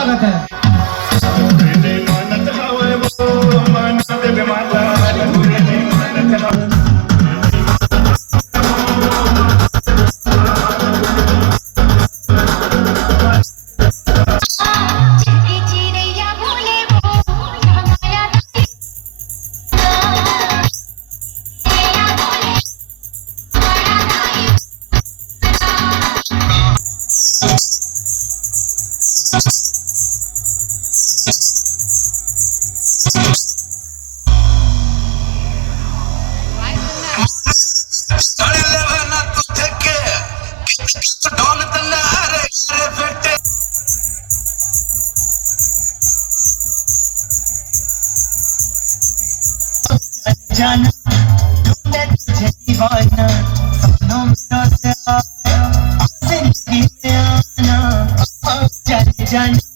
स्वागत है। जाना ढूंढे तुझे दीवाना सपनों में रोते आया जिंदगी में आना चले जाना